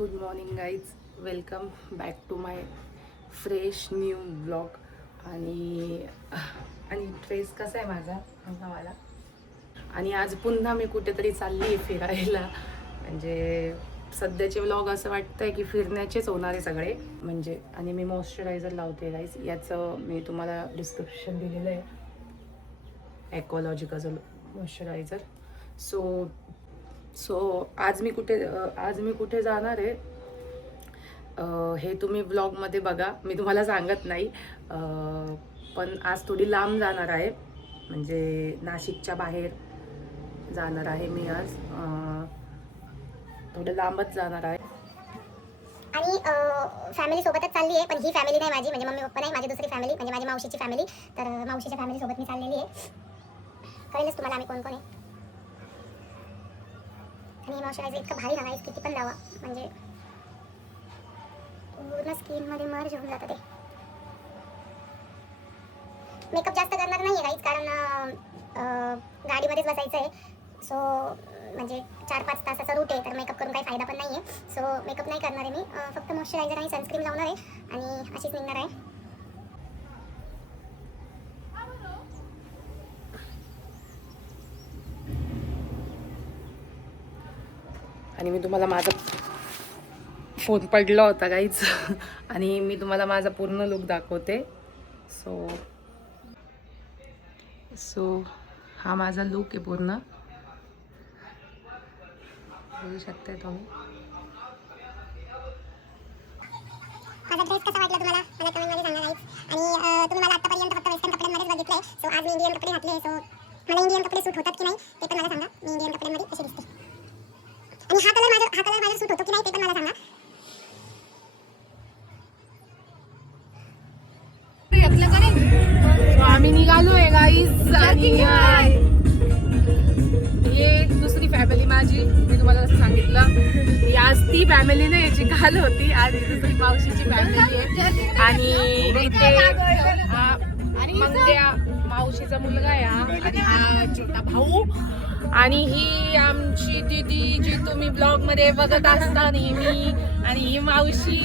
Good morning guys, welcome back to my fresh new blog. आणि dress कसा आहे माझा सांगा मला. आणि आज पुन्हा मी कुठेतरी चालली आहे फिरायला. म्हणजे सध्याचे व्लॉग असं वाटतंय की फिरण्याचेच होणार आहे सगळे. म्हणजे आणि मी मॉइश्चरायझर लावते गाईज, याचं मी तुम्हाला डिस्क्रिप्शन दिलेलं आहे, ॲक्वालॉजिकाचं मॉइश्चरायझर. सो आज मी कुठे जाणार आहे हे तुम्ही व्लॉगमध्ये बघा. मी तुम्हाला सांगत नाही, पण आज थोडी लांब जाणार आहे. म्हणजे नाशिकच्या बाहेर जाणार आहे मी आज. थोडं लांबच जाणार आहे. आणि फॅमिली सोबतच चालली आहे, पण ही फॅमिली नाही माझी, म्हणजे मम्मी पप्पा नाही, माझी दुसरी फॅमिली म्हणजे माझी मावशीची फॅमिली. तर मावशीच्या फॅमिली सोबत मी चाललेली आहे. कळेलच तुम्हाला आम्ही कोण कोण आहे. आणि हे मॉइश्चरायझर इतकं भारी ना गाईस, किती पण लावा म्हणजे पूर्ण स्किनमध्ये मर्ज होऊन जातं ते. मेकअप जास्त करणार नाही आहे गाईस, कारण गाडीमध्येच बसायचं आहे. सो म्हणजे 4-5 तासाचा रूट आहे, तर मेकअप करून काही फायदा पण नाही आहे. सो मेकअप नाही करणार आहे मी, फक्त मॉइश्चरायझर आणि सनस्क्रीन लावणार आहे आणि अशीच निघणार आहे. आणि मी तुम्हाला माझा फोन पडला होता गाईज आणि मी तुम्हाला माझा पूर्ण लुक दाखवते. सो हा माझा लुक आहे पूर्ण, बघू शकताय तुम्ही. माझा ड्रेस कसा वाटला तुम्हाला मला कमेंटमध्ये सांगा गाईस. आणि तुम्ही मला आतापर्यंत फक्त वेस्टर्न कपड्यांमध्येच बघितलंय. सो आज मी इंडियन कपडे घातले. सो मला इंडियन कपडे सूट होतात की नाही ते पण मला सांगा. मी इंडियन कपड्यांमध्ये कशी दिसते आणि हा कलर माझ्या सूट होतो की नाही ते पण मला सांगा. आम्ही निघालोय गाईज. आणि हे दुसरी फॅमिली माझी, मी तुम्हाला जसं सांगितलं ही आज ती फॅमिली नाही याची काल होती. आज दुसरी मावशीची फॅमिली आहे. आणि इथे मंग्या मावशीचा मुलगा आहे हा, आणि हा छोटा भाऊ. आणि ही आमची दीदी जी तुम्ही ब्लॉग मध्ये बघत असता नेहमी. आणि ही मावशी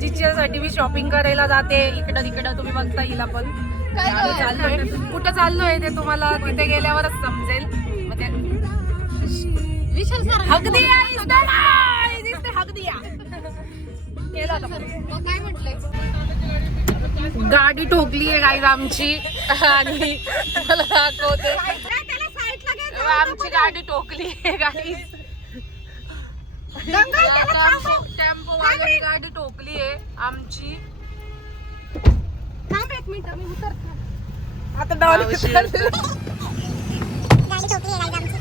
जिच्यासाठी मी शॉपिंग करायला जाते इकडं तिकडं, तुम्ही बघता हिला पण. चाललोय कुठं चाललोय ते तुम्हाला तिथे गेल्यावरच समजेल. मग ते विशाल सर हक दिया हक दिया केला काय म्हटलंय. गाडी ठोकली आहे गाईज आमची. आणि मला दाखवते आमची गाडी ठोकली आहे गाईज. टेम्पो वाली गाडी ठोकली आहे आमची. एक मिनिट मी उतरतो आता गाडी ठोकली आहे गाईस आमची.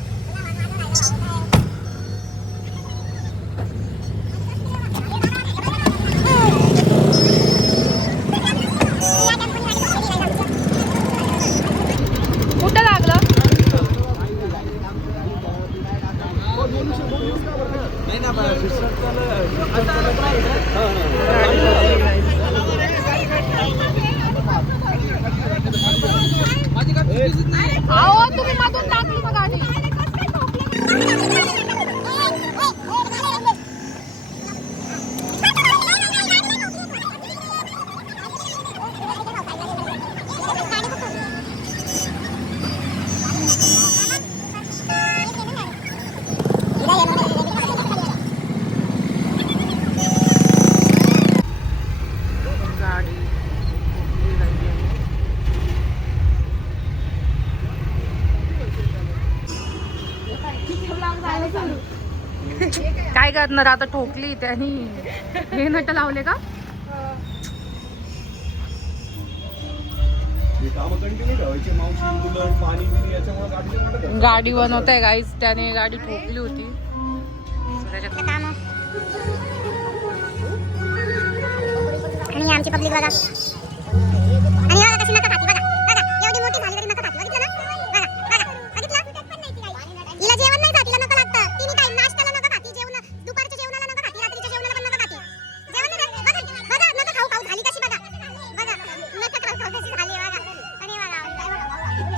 कुठं लागलं. अहो तुम्ही मधून टाकली ना गाडी. काय करणार आता, ठोकली त्यांनी. हे नट लावले का. गाडी बनवत आहे गाईस, त्याने गाडी ठोकली होती. आणि आमची पब्लिक बघा. आणि बघा कशी नका खाती, बघा बघा एवढी मोठी झाली तरी नका खाती. बघितलं ना, बघा बघा बघितलं. हिला जेवण नाही खाती, नका लागतं. तिने काय नाश्त्याला नका खाती, जेवण दुपारच्या जेवणाला नका खाती, रात्रीच्या जेवणाला पण नका खाती. जेवण नाही बघा बघा नका खाऊ खाऊ झाली कशी. बघा बघा नका खाऊ खाऊ कशी झाली. बघा आणि बघा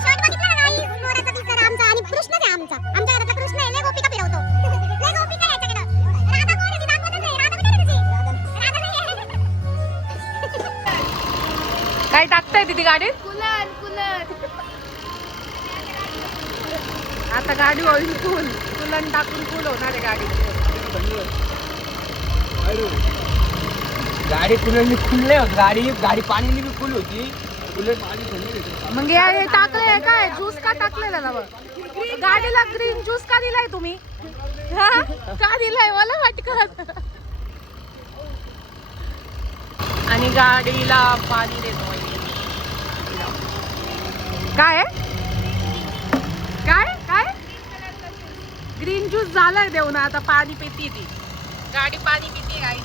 शॉट बघितला ना गाईस, मोराचा पिक्चर आमचा. आणि कृष्ण आहे आमचा, आमच्या घरातला कृष्ण आहे. लय गोपिका फिरवतो, लय गोपिका याच्याकडं. राधा कोण आहे ती दाखवतच नाही. राधा काय टाकताय तिथे गाडीत? Cooler cooler. आता गाडी होईल फुल. कुलन टाकून फुल होणार आहे गाडी. गाडी कुलरनी फुल नाही होत. गाडी पाणीने बी फुल होती. कुलर पाणी थंड. मग हे टाकलंय काय? ज्यूस का टाकलेला ना बघ? गाडीला ग्रीन ज्यूस का दिलाय तुम्ही? हा? का दिलाय मला वाटत. आणि गाडीला पाणी देतो. काय काय काय ग्रीन ज्यूस झालाय देऊन. आता पाणी पिती ती गाडी. पाणी पिती गाई.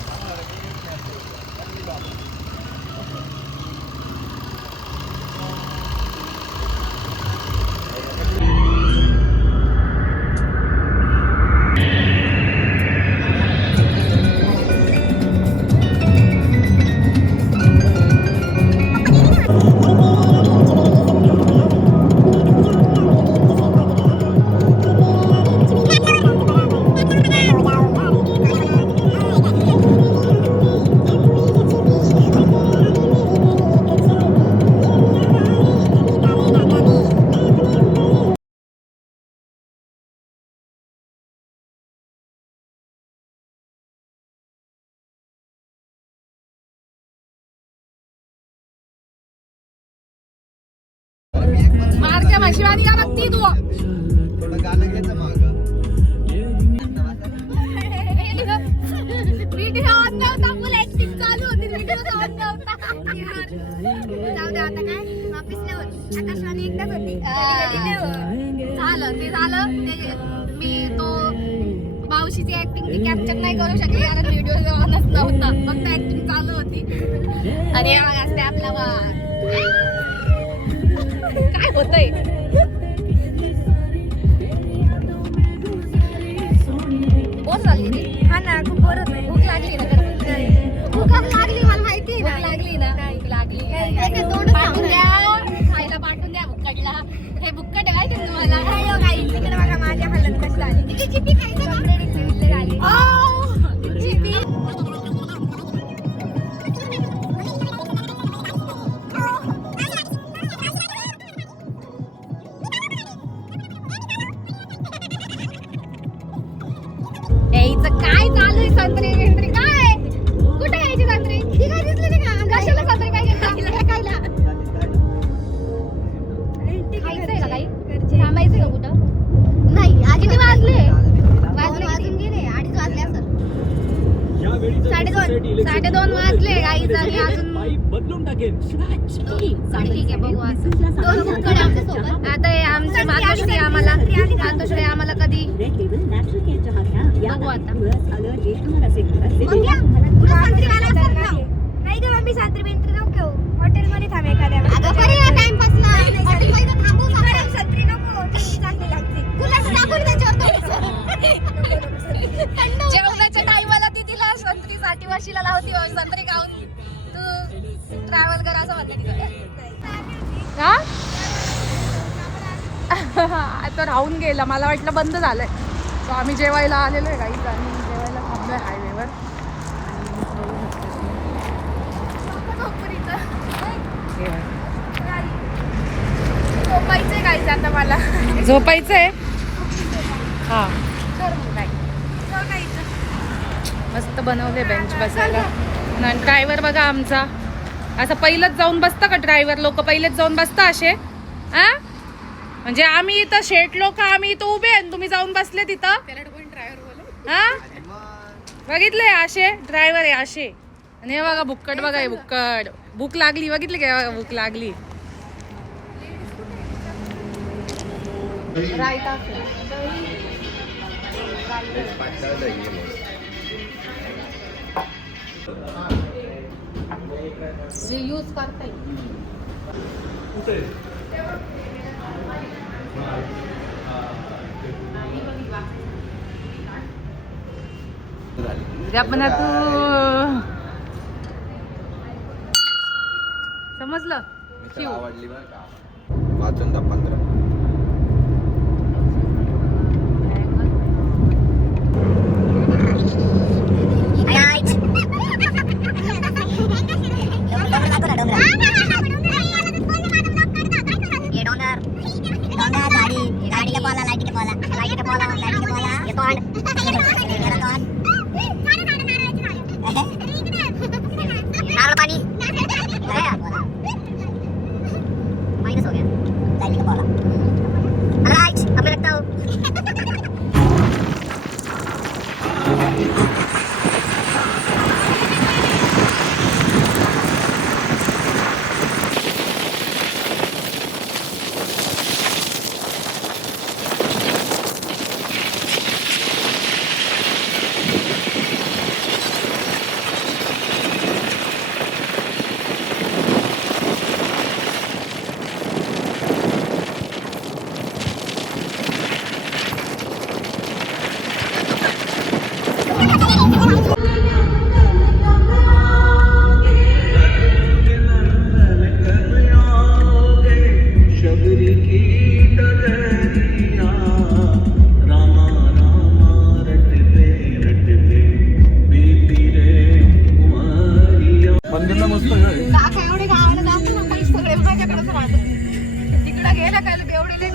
मारक्या म्हशीवानी का बघती तू? थोडं गाणं घ्यायचं मागं. व्हिडिओ ऑन नव्हता. फुल ऍक्टिंग चालू होती. व्हिडिओ ऑन नव्हता. जाऊ दे आता काय वापिस नाही होत. आकाशवाणी एकदाच होती. झालं ते झालं. मी तो मावशीची ऍक्टिंग ती कॅप्चर नाही करू शकली कारण व्हिडिओ ऑनच नव्हता. फक्त ऍक्टिंग चालू होती. आणि असते आपला वाद. काय होतंय? बोर झाली रे. हा ना खूप बोर होत. भूक लागली ना. भूक लागली मला माहिती ना. लागली ना. भूक लागली. पाठवून द्या खायला. पाठवून द्या बुक्कटला. हे बुक्कट आहे माहिती तुम्हाला? काही तिकडे बघा माझ्या हालत कशी झाली. चिपी खायचं का? चिपी यायचं काय चालू आहे? संत्री बिंत्री काय? कुठे यायची संत्री? ती काय दिसली नाही का? कशाला संत्री पाहिजे? खायला खायचंय का काही? थांबायचंय का कुठं? नाही. किती वाजले? वाजून गेले. 2:30 वाजले असं. 2:30 वाजले गाईच. आणि अजून बदलून टाकेन. ठीक आहे बघू. असं 2 बुक्कड आमच्या सोबत. आता हे आमची मातोश्री आम्हाला कधी बघू आता. नाही ग मम्मी संत्री बिंत्री नको. हॉटेलमध्ये थांब एखाद्या. टाइमपासला हॉटेलमध्ये थांबू. संत्री नको. चांगली लागते. जेवणाच्या टाइमला ती तिला संत्रीसाठी वशीला लावती. संत्री खाऊन तू ट्रॅव्हल कर असं म्हणते. आता राहून गेला. मला वाटलं बंद झालंय. सो आम्ही जेवायला आलेलो आहे गाईज. आणि जेवायला थांबलोय हायवेवर. झोपायचंय गाईच आता मला. झोपायचंय. हा मस्त बनवले बेंच बसायला. ड्रायव्हर बघा आमचा. असं पहिलंच जाऊन बसतं का ड्रायव्हर लोक? पहिलेच जाऊन बसता असे? हा म्हणजे आम्ही इथं शेट लोक आम्ही इथं उभे आणि तुम्ही जाऊन बसले तिथं. हा बघितले असे ड्रायव्हर आहे असे. आणि हे बघा बुक्कट बघा. हे बुक्कट. भूक लागली बघितली का? भूक लागली. यूज करता येईल. आपण तू समजलं? आवडली बरं का? वाचून दा 15.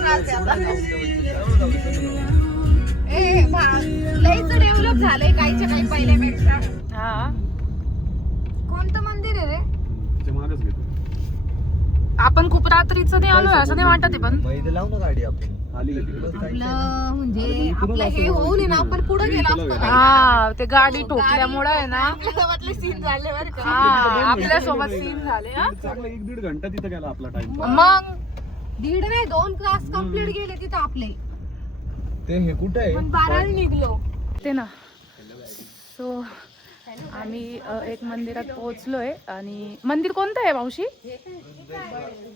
त्रास आहे आता. लईच डेव्हलप झालंय काहीच्या काही पहिल्यापेक्षा. हा कोणतं मंदिर आहे रे? आपण खूप रात्रीचं नाही आलोय असं नाही वाटत आहे पण लावू ना गाडी आपण आपलं म्हणजे आपलं हे होऊन आहे ना आपण पुढे गेलो असतो. हा ते गाडी ठोकल्यामुळे आहे ना आपल्यासोबतले सीन झाले बरं का. हा आपल्यासोबत सीन झाले. 1.5 घंटा तिथे गेला आपला टाइम. मग 1.5 नाही 2 क्लास कंप्लीट गेले तिथे आपले. ते हे कुठे आहे पण 12 निघलो ते ना. सो आम्ही एक मंदिरात पोहोचलोय. आणि मंदिर कोणतं आहे मावशी?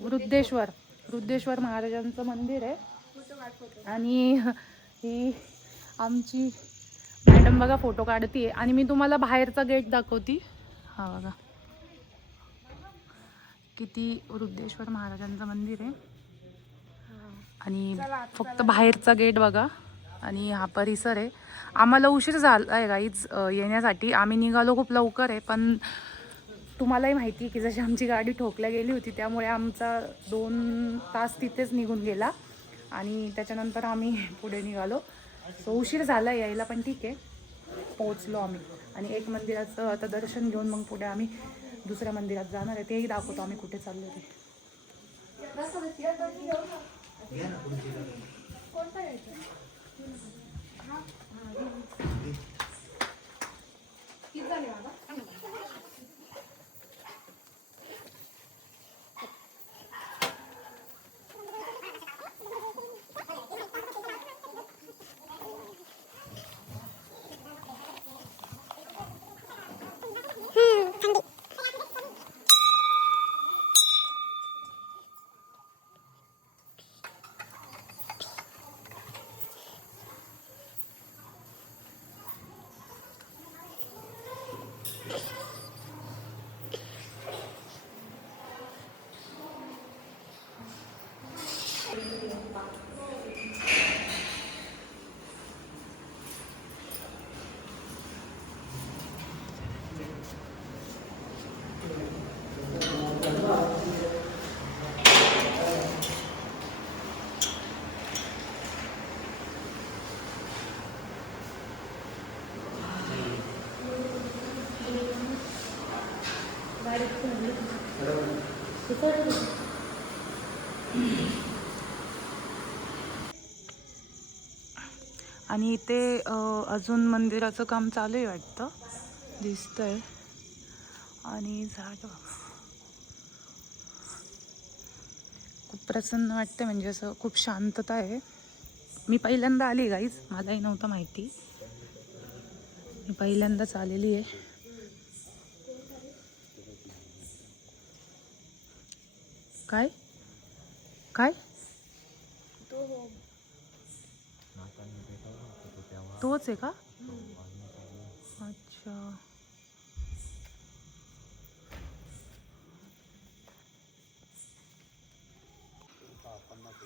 वृद्धेश्वर महाराजांचं मंदिर आहे. आणि ही आमची मॅडम बघा फोटो काढतीये. आणि मी तुम्हाला बाहेरचा गेट दाखवती. हा बघा किती वृद्धेश्वर महाराजांचं मंदिर आहे. आणि फक्त बाहेरचा गेट बघा. आणि हा परिसर आहे. आम्हाला उशीर झाला आहे गाईज येण्यासाठी. आम्ही निघालो खूप लवकर आहे. पण तुम्हालाही माहिती आहे की जशी आमची गाडी ठोकल्या गेली होती त्यामुळे आमचा 2 तास तिथेच निघून गेला. आणि त्याच्यानंतर आम्ही पुढे निघालो. सो उशीर झाला यायला पण ठीक आहे पोहोचलो आम्ही. आणि एक मंदिराचं आता दर्शन घेऊन मग पुढे आम्ही दुसऱ्या मंदिरात जाणार आहे. तेही दाखवतो आम्ही कुठे चाललो ते. आणि इथे अजून मंदिराचं काम चालू आहे वाटतं दिसतंय. आणि झाड खूप प्रसन्न वाटतं म्हणजे असं खूप शांतता आहे. मी पहिल्यांदा आली गाईज मलाही नव्हतं माहिती. मी पहिल्यांदाच आलेली आहे. काय काय तोच आहे का? अच्छा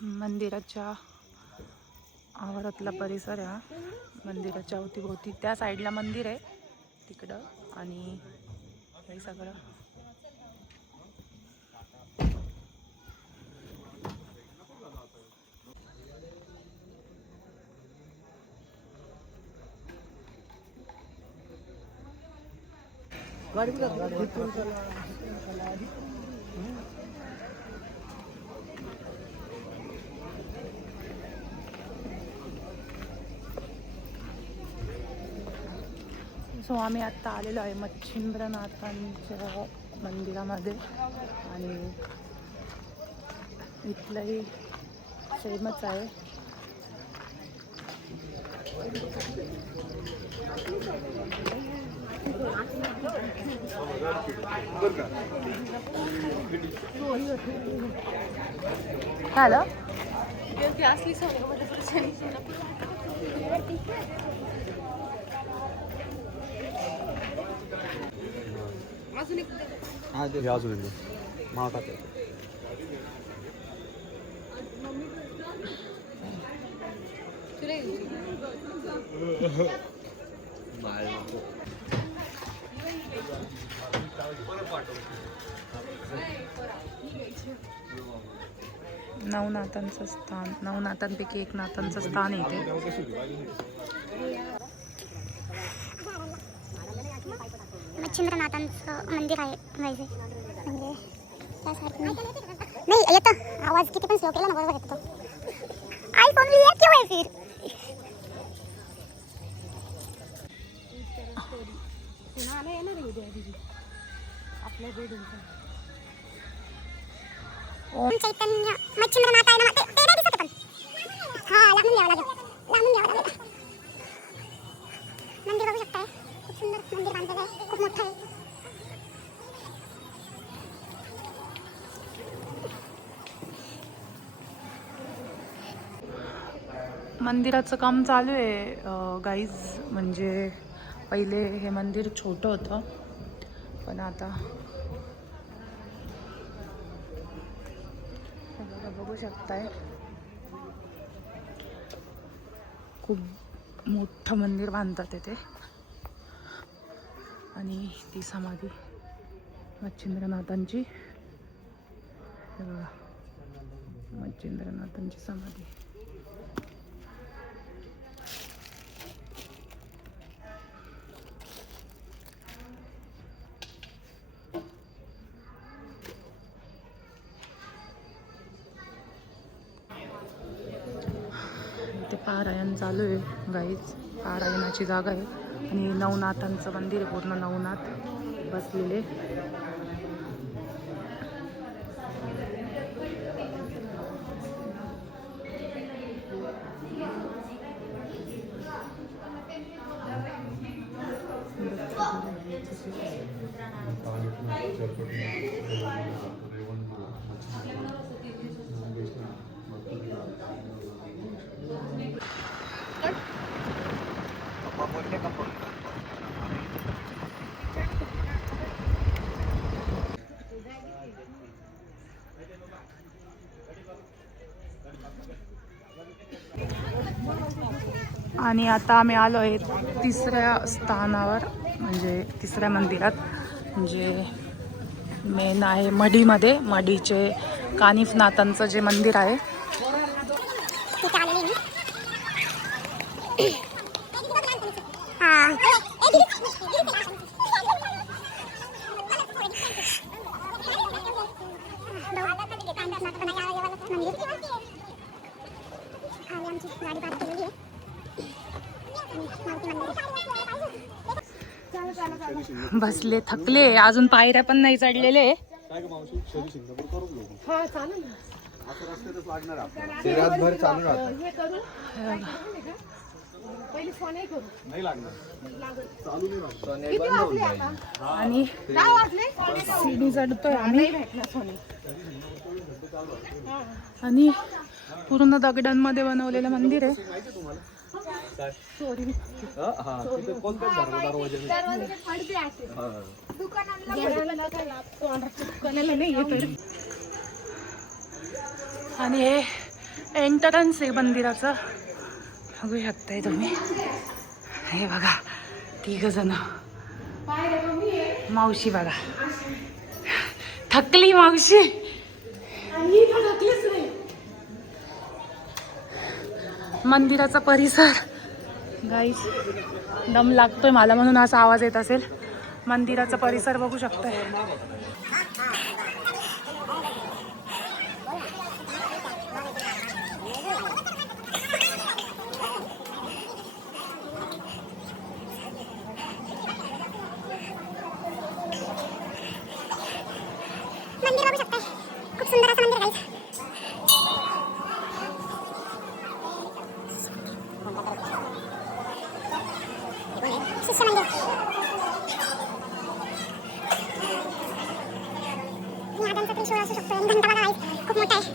मंदिराच्या आवारातला परिसर आहे हा. मंदिराच्या अवतीभोवती त्या साईडला मंदिर आहे तिकडं. आणि हे सगळं सो आम्ही आत्ता आलेलो आहे मच्छिंद्रनाथांच्या मंदिरामध्ये. आणि इथलंही सेमच आहे. हॅलो अजून मावतात नवनाथांचं स्थान, नवनाथांपैकी एक नाथांचं स्थान आहे इथे. मच्छिंद्रनाथांचं मंदिर आहे म्हणजे त्यासाठी नाही येतं आवाज किती पण स्लो केला ना बरोबर येतो आयफोन लिया क्यों है फिर चैतन्य मच्छिंद्रनाथ आहे ना ते नाही दिसत पण हा लांबून घ्यावं लागेल मंदिर बघू शकताय खूप सुंदर मंदिर बांधलेलं आहे खूप मोठं आहे. मंदिराचं काम चालू आहे गाईज. म्हणजे पहिले हे मंदिर छोटं होतं पण आता बघू शकताय खूप मोठं मंदिर बांधतात इथे. आणि ती समाधी मच्छिंद्रनाथांची, हे बघा मच्छिंद्रनाथांची समाधी. इथे पारायण चालू आहे गाईज. पारायणाची जागा आहे आणि नवनाथांचं मंदिर आहे. पूर्ण नवनाथ बसलेले. आणि आता आम्ही आलो आहे तिसऱ्या स्थानावर, म्हणजे तिसऱ्या मंदिरात. म्हणजे मेन आहे मढीमध्ये, मढीचे कानिफनाथांचं जे मंदिर आहे. बसले, थकले, अजून पायऱ्या पण नाही चढलेले. काय ग मावशी शरी शिंगणापूर करून घेऊ. हा चालेल ना. आता रस्त्यातच लागणार आपल्याला. ते रातभर चालू राहतं. हे करू पहिली फोनही करू. नाही लागणार. चालू नाही राहत. सोने बंद होऊन जाईल. आणि काय वाजले? सीडी चढतोय आम्ही. भेटला सोने. आणि पूर्ण दगडांमध्ये बनवलेलं मंदिर आहे. हा तिथे कोणत्याच दरवाजे नाही. पडदे असे. दुकानाला नाही येत. आणि हे एंट्रन्स आहे मंदिराचं. बघू शकताय तुम्ही. हे बघा 3 जण. मावशी बघा, थकली मावशी. मंदिराचा परिसर गाईस, दम लागतोय मला म्हणून असा आवाज येत असेल. मंदिराचा परिसर बघू शकताय. मंदिर बघू शकताय खूप सुंदर असं मंदिर आहे. शिष्य मंदिर महाराजांचा त्रिशूळ असू शकतो. घंटा बघा गाईस खूप मोठा आहे.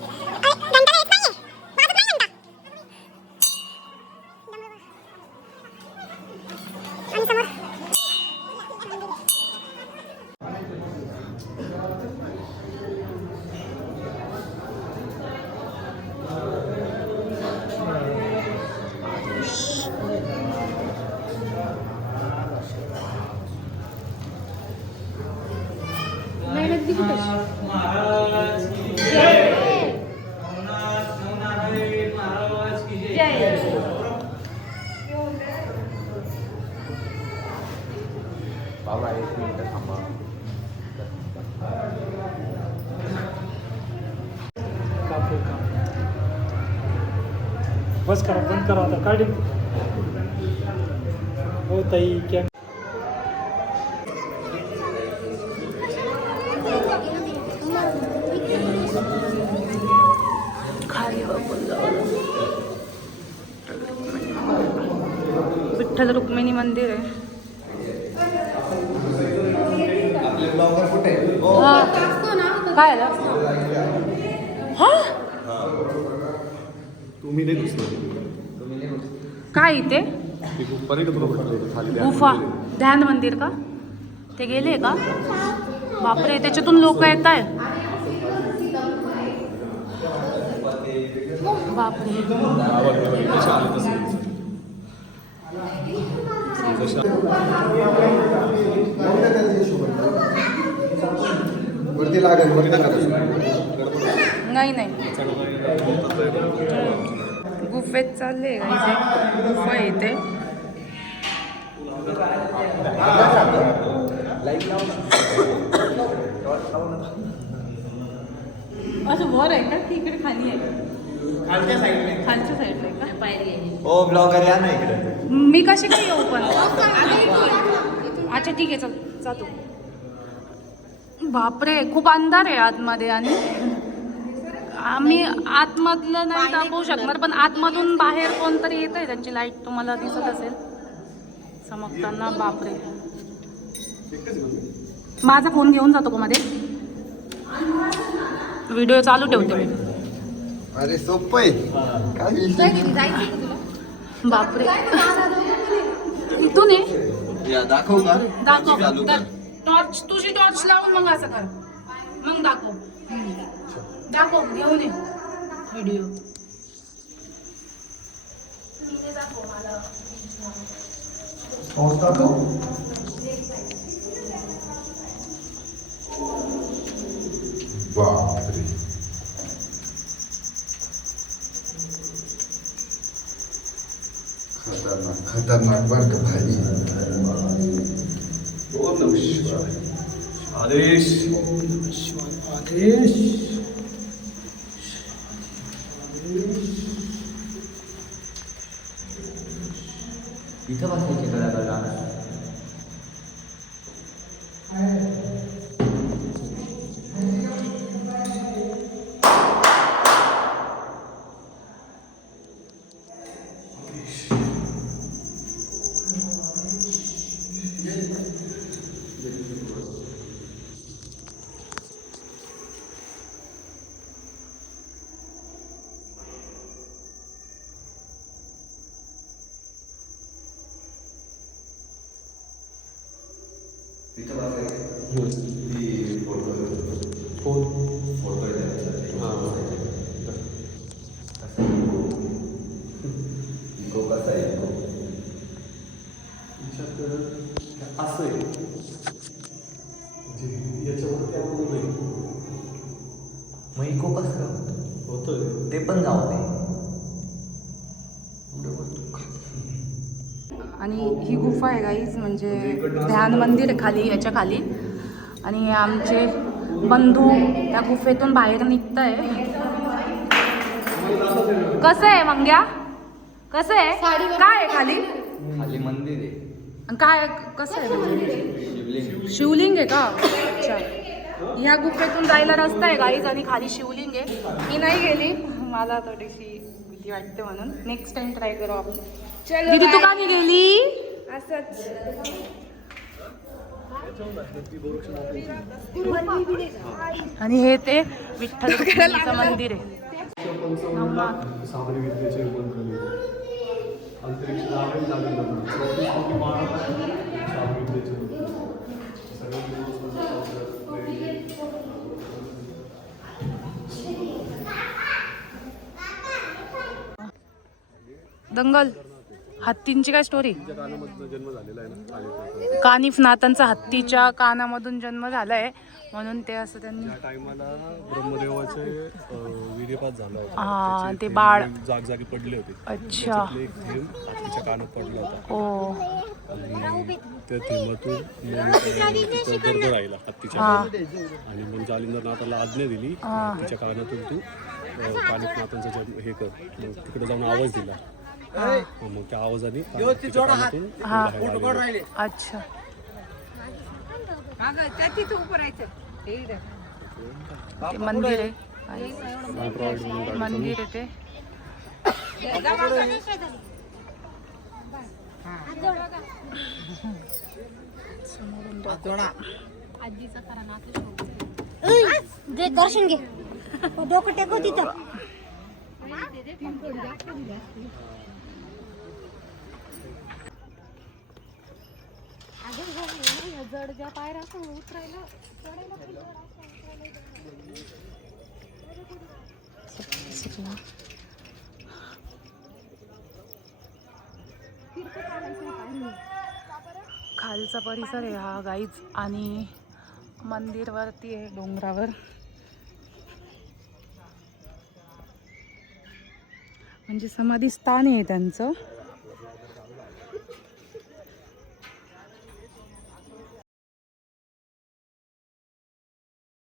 घंटा येत नाहीये, वाजत नाही घंटा. आणि समोर बाबा 1 मिनिट थांबा. बस करा, बंद करा आता. काढी हो ताई कॅम. विठ्ठल रुक्मिणी मंदिर आहे. काय आलं? तुम्ही नाही दुसरं काय इथे ती गुप्पा नाही का तुला म्हटलं होतं खाली ध्यान गुफा मंदिर आहे. ध्यान मंदिर का? ते गेले का? बापरे, त्याच्यातून लोक येत आहेत. बापरे. कसे आले तसे. वरती लागेल वरती नाही नाही, गुफेत चालले का इथे? गुफा आहे इथे. असं वर आहे का की इकडे खाली आहे? खालच्या साईडला आहे का? ओ ब्लॉगर या ना इकडे. मी कशी काय येऊ पण? अच्छा ठीक आहे, चल जातो. बापरे, खूप अंधार आहे आतमध्ये आणि आम्ही आतमधलं नाही दाखवू शकणार, पण आतमधून बाहेर कोणतरी येत आहे. त्यांची लाईट तुम्हाला दिसत असेल चमकताना. बापरे, माझा फोन घेऊन जातो का मध्ये? व्हिडिओ चालू ठेवते मी. अरे सोपं आहे काय विषय. बापरे, इथून आहे. या दाखवू का दाखव. चालू कर. टॉर्च, तुझी टॉर्च लावून मग असं कर. मग दाखव. दाखव, घेऊन ये व्हिडिओ. बापरे खतरनाक खतरनाक बरं का भाई. ओम नमः शिवाय. आदेश. इथं बसायची कलाकार. असं आहे याच्यावरती आपण नाही मग इको कसं होतं ते पण जाऊ दे. आणि ही गुफा आहे गाईज, म्हणजे ध्यान मंदिर आहे खाली, याच्या खाली. आणि आमचे बंधू त्या गुफेतून बाहेर निघत आहे. कसं आहे मंग्या? कसं आहे? काय आहे खाली? खाली मंदिर आहे. आणि काय कसं आहे म्हणजे? शिवलिंग. शिवलिंग आहे का? अच्छा. ह्या गुफेतून जायला रस्ता आहे गाईज आणि खाली शिवलिंग आहे. मी नाही गेली, मला थोडीशी भीती वाटते म्हणून. नेक्स्ट टाइम ट्राय करू आपण. दीदी तू का नाही गेली? असंच. आणि हे ते विठ्ठल रुक्मिणीचं मंदिर आहे. सामान्य विद्येचे मंत्र अंतरिक्ष जागाही लागेल ना 24 कोटी मानव सामान्य विद्येचे सगळे दंगल हत्तींची काय स्टोरी? त्यांच्या कानामधनं जन्म झालेला आहे ना कानिफनाथांचा. कानिफनाथांचा हत्तीच्या कानामधून जन्म झालाय म्हणून ते असं त्यांनी त्या टायमाला ब्रह्मदेवाचे वीर्यपात झाला होता. हा, त्याचे ते थेंब बाळ. जागी पडले होते. अच्छा. त्याच्यातले एक थेंब हत्तीच्या कानात पडला होता ओ आणि त्या थेंबातून तिचा गर्भ राहिला हत्तीच्या हा. कानात. आणि मग जालिंदरनाथाला आज्ञा दिली हा. हत्तीच्या कानातून तू कानिफनाथांचं जन्म हे कर. मग तिकडे जाऊन आवाज दिला. मग त्या आवाजाने हत्तीच्या कानातून हा. बाहेर आले. अच्छा. ते मंदिर आहे मंदिर आहे ते. जे दर्शन घे डोकं टेकव तिथं. जड ज्या पायऱ्या असं उतरायला चढायला पण जड असं खालचा परिसर आहे हा गाईज आणि मंदिर वरती आहे डोंगरावर. म्हणजे समाधी स्थान आहे त्यांचं.